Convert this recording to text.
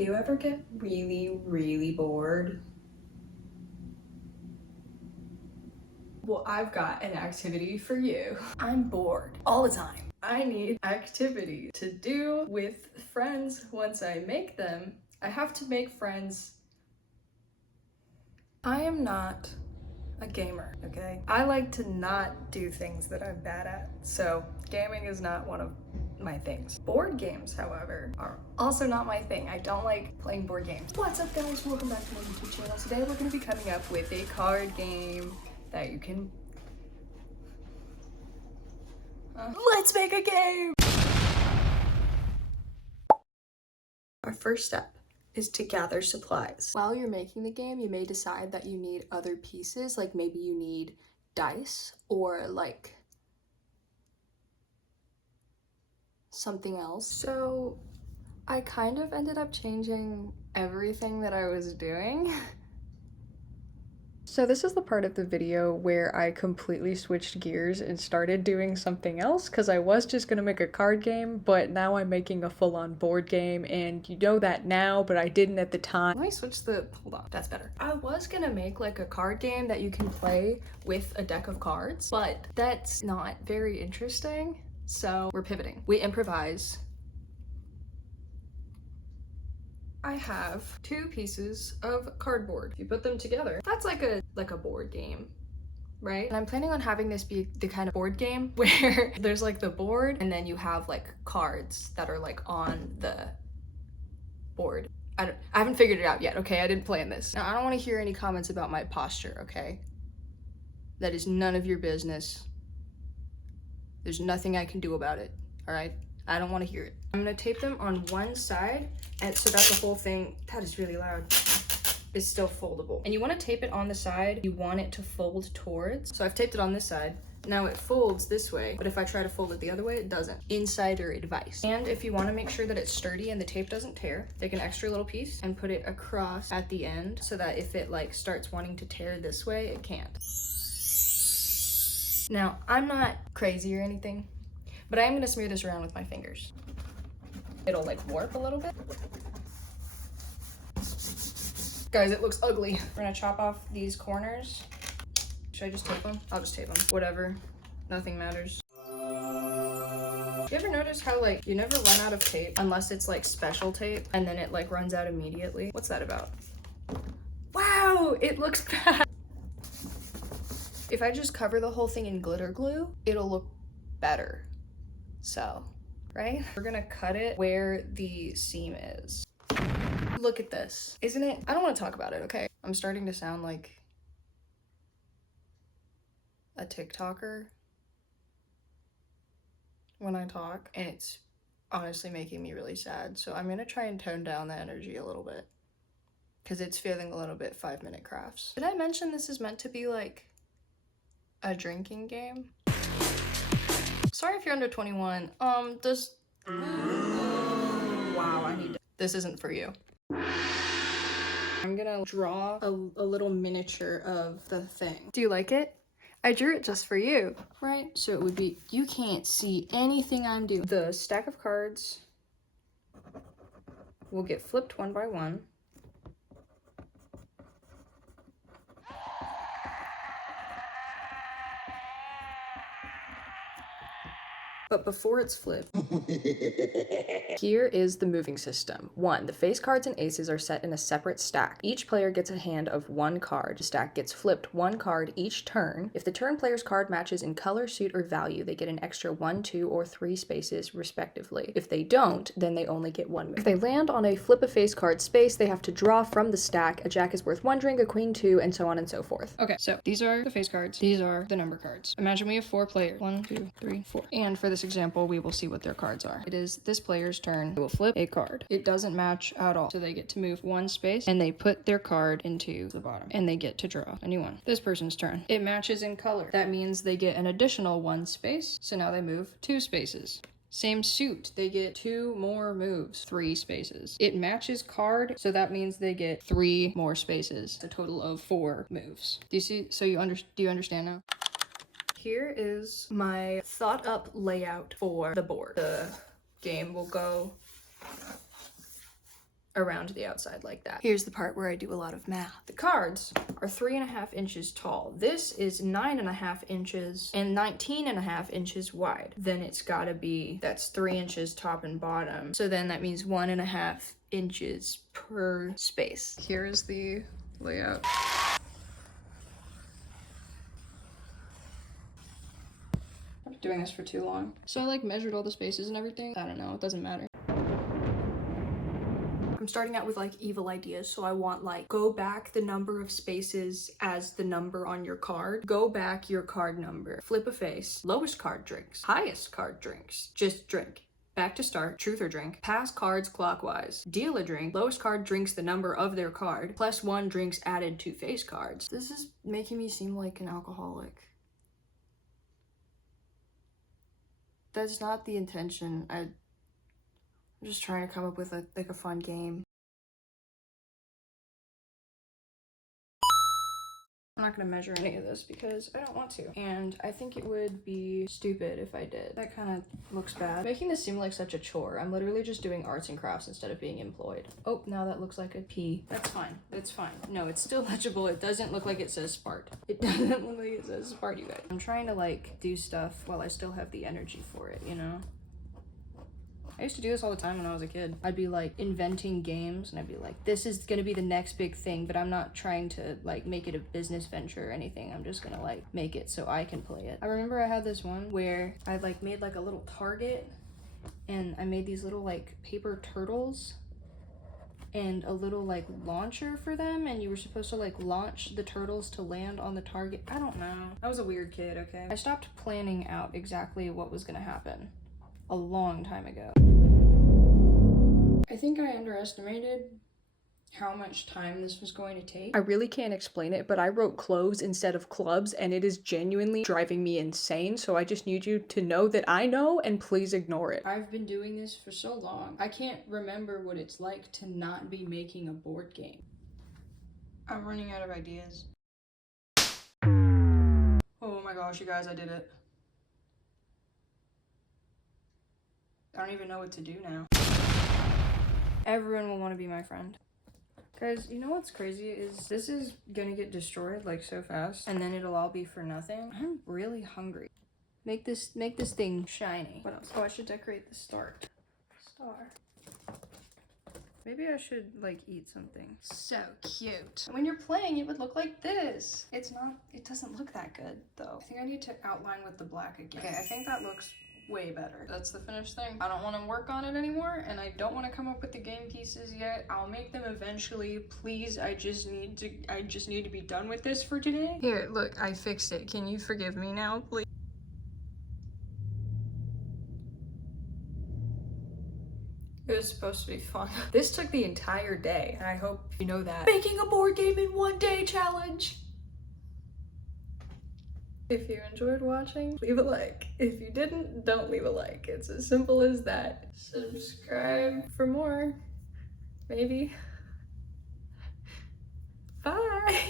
Do you ever get really bored? Well, I've got an activity for you. I'm bored all the time. I need activity to do with friends. Once I make them, I have to make friends. I am not a gamer, okay? I like to not do things that I'm bad at, so gaming is not one of my things. Board games, however, are also not my thing. I don't like playing board games. What's up, guys? Welcome back to my YouTube channel. Today we're going to be coming up with a card game that you can... let's make a game! Our first step is to gather supplies. While you're making the game, you may decide that you need other pieces, like maybe you need dice or like something else. So I kind of ended up changing everything that I was doing. So this is the part of the video where I completely switched gears and started doing something else, because I was just gonna make a card game, but now I'm making a full-on board game, and you know that now, but I didn't at the time. Let me switch the, hold on, that's better. I was gonna make like a card game that you can play with a deck of cards, but that's not very interesting, so we're pivoting. We improvise. I have two pieces of cardboard. If you put them together, that's like a board game, right? And I'm planning on having this be the kind of board game where there's like the board and then you have like cards that are like on the board. I haven't figured it out yet, okay? I didn't plan this. Now, I don't want to hear any comments about my posture, okay? That is none of your business. There's nothing I can do about it, all right? I don't want to hear it. I'm gonna tape them on one side, and so that the whole thing, that is really loud, is still foldable. And you want to tape it on the side you want it to fold towards. So I've taped it on this side. Now it folds this way, but if I try to fold it the other way, it doesn't. Insider advice. And if you want to make sure that it's sturdy and the tape doesn't tear, take an extra little piece and put it across at the end so that if it like starts wanting to tear this way, it can't. Now, I'm not crazy or anything, but I am gonna smear this around with my fingers. It'll like warp a little bit. Guys, it looks ugly. We're gonna chop off these corners. Should I just tape them? I'll just tape them. Whatever, nothing matters. You ever notice how like you never run out of tape unless it's like special tape and then it like runs out immediately? What's that about? Wow, it looks bad. If I just cover the whole thing in glitter glue, it'll look better. So, right? We're gonna cut it where the seam is. Look at this. Isn't it? I don't want to talk about it, okay? I'm starting to sound like a TikToker when I talk, and it's honestly making me really sad. So I'm gonna try and tone down the energy a little bit because it's feeling a little bit 5-minute crafts. Did I mention this is meant to be like a drinking game? Sorry if you're under 21. Wow, I need to, this isn't for you. I'm gonna draw a little miniature of the thing. Do you like it? I drew it just for you, right? So it would be, you can't see anything I'm doing. The stack of cards will get flipped one by one. But before it's flipped, here is the moving system. 1. The face cards and aces are set in a separate stack. Each player gets a hand of one card. The stack gets flipped one card each turn. If the turn player's card matches in color, suit, or value, they get an extra 1, 2, or 3 spaces respectively. If they don't, then they only get 1 move. If they land on a flip a face card space, they have to draw from the stack. A jack is worth 1 drink, a queen 2, and so on and so forth. Okay, so these are the face cards. These are the number cards. Imagine we have 4 players. 1, 2, 3, 4. And for this example, we will see what their cards are. It is this player's turn. They will flip a card. It doesn't match at all. So they get to move 1 space and they put their card into the bottom and they get to draw a new one. This person's turn. It matches in color. That means they get an additional 1 space. So now they move 2 spaces. Same suit, they get 2 more moves, 3 spaces. It matches card, so that means they get 3 more spaces, a total of 4 moves. Do you see? So do you understand now? Here is my thought up layout for the board. The game will go around the outside like that. Here's the part where I do a lot of math. The cards are 3.5 inches tall. This is 9.5 inches and 19.5 inches wide. Then it's gotta be, that's 3 inches top and bottom. So then that means 1.5 inches per space. Here is the layout. I'm doing this for too long. So I like measured all the spaces and everything. I don't know, it doesn't matter. I'm starting out with like evil ideas, so I want like go back the number of spaces as the number on your card, go back your card number, flip a face, lowest card drinks, highest card drinks, just drink. Back to start, truth or drink, pass cards clockwise, deal a drink, lowest card drinks the number of their card, +1 drinks added to face cards. This is making me seem like an alcoholic. That's not the intention. I'm just trying to come up with a fun game. I'm not gonna measure any of this because I don't want to. And I think it would be stupid if I did. That kind of looks bad. Making this seem like such a chore. I'm literally just doing arts and crafts instead of being employed. Oh, now that looks like a P. That's fine. It's fine. No, it's still legible. It doesn't look like it says Spart. It doesn't look like it says Spart, you guys. I'm trying to like do stuff while I still have the energy for it, you know? I used to do this all the time when I was a kid. I'd be like inventing games and I'd be like, this is gonna be the next big thing, but I'm not trying to like make it a business venture or anything. I'm just gonna like make it so I can play it. I remember I had this one where I like made like a little target and I made these little like paper turtles and a little like launcher for them, and you were supposed to like launch the turtles to land on the target. I don't know. I was a weird kid, okay? I stopped planning out exactly what was gonna happen a long time ago. I think I underestimated how much time this was going to take. I really can't explain it, but I wrote cloves instead of clubs, and it is genuinely driving me insane, so I just need you to know that I know, and please ignore it. I've been doing this for so long. I can't remember what it's like to not be making a board game. I'm running out of ideas. Oh my gosh, you guys, I did it. I don't even know what to do now. Everyone will want to be my friend. Guys, you know what's crazy is this is gonna get destroyed like so fast and then it'll all be for nothing. I'm really hungry. Make this thing shiny. What else? Oh, I should decorate the star. Maybe I should like eat something. So cute. When you're playing, it would look like this. It doesn't look that good though. I think I need to outline with the black again. Okay, I think that looks way better. That's the finished thing. I don't want to work on it anymore, and I don't want to come up with the game pieces yet. I'll make them eventually. Please, I just need to be done with this for today. Here, look, I fixed it. Can you forgive me now, please? It was supposed to be fun. This took the entire day, and I hope you know that. Making a board game in 1 day challenge. If you enjoyed watching, leave a like. If you didn't, don't leave a like. It's as simple as that. Subscribe for more, maybe. Bye.